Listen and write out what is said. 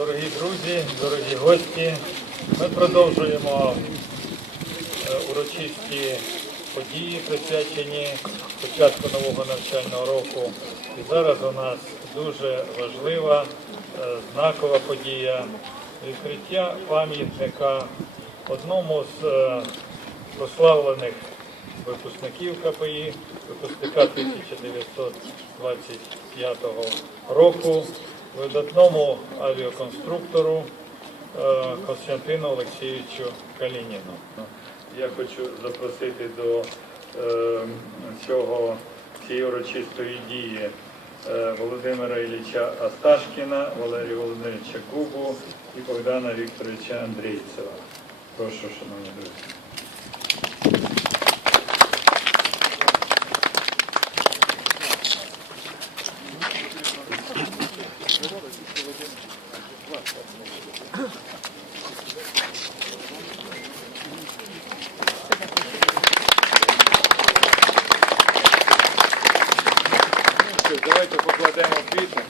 Дорогі друзі, дорогі гості, ми продовжуємо е, урочисті події, присвячені початку нового навчального року. І зараз у нас дуже важлива, е, знакова подія відкриття пам'ятника одному з е, прославлених випускників КПІ, випускника 1925 року, видатному авіаконструктору е, Костянтину Олексійовичу Калініну. Я хочу запросити до е, цього цієї урочистої дії е, Володимира Ілліча Асташкіна, Валерія Володимировича Губу і Богдана Вікторовича Андрійцева. Прошу, шановні друзі. Давайте покладемо квіти.